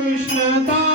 Krishna Tam.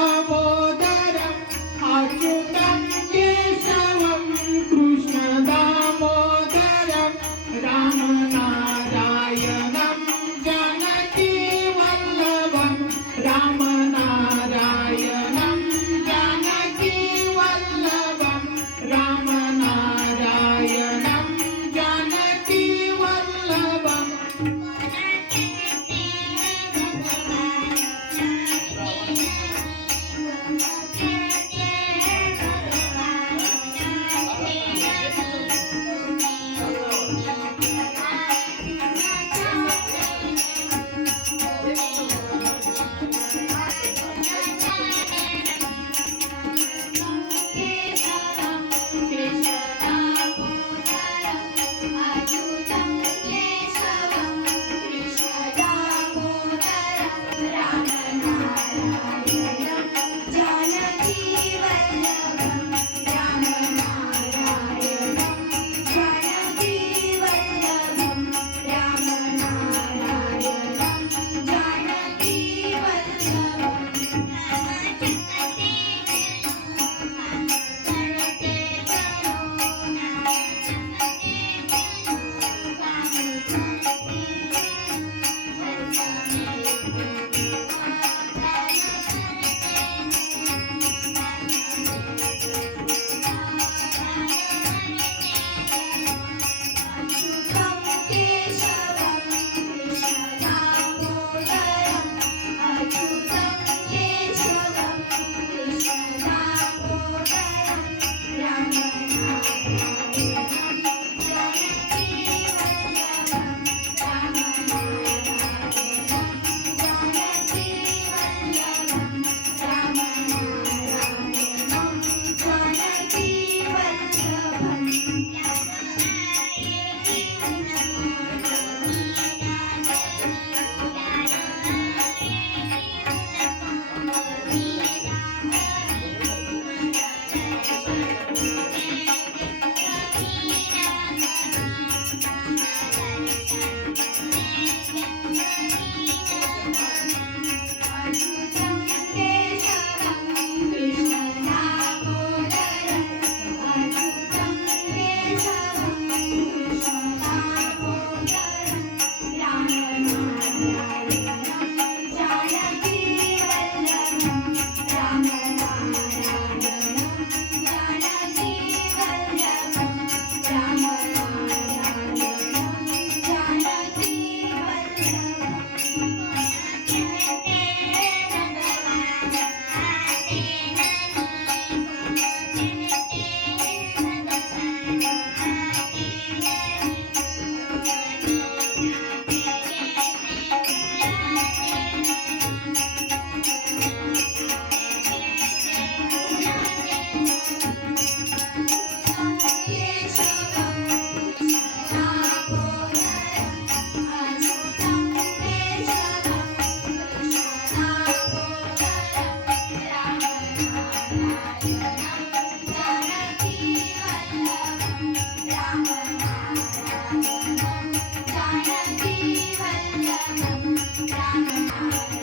Thank you.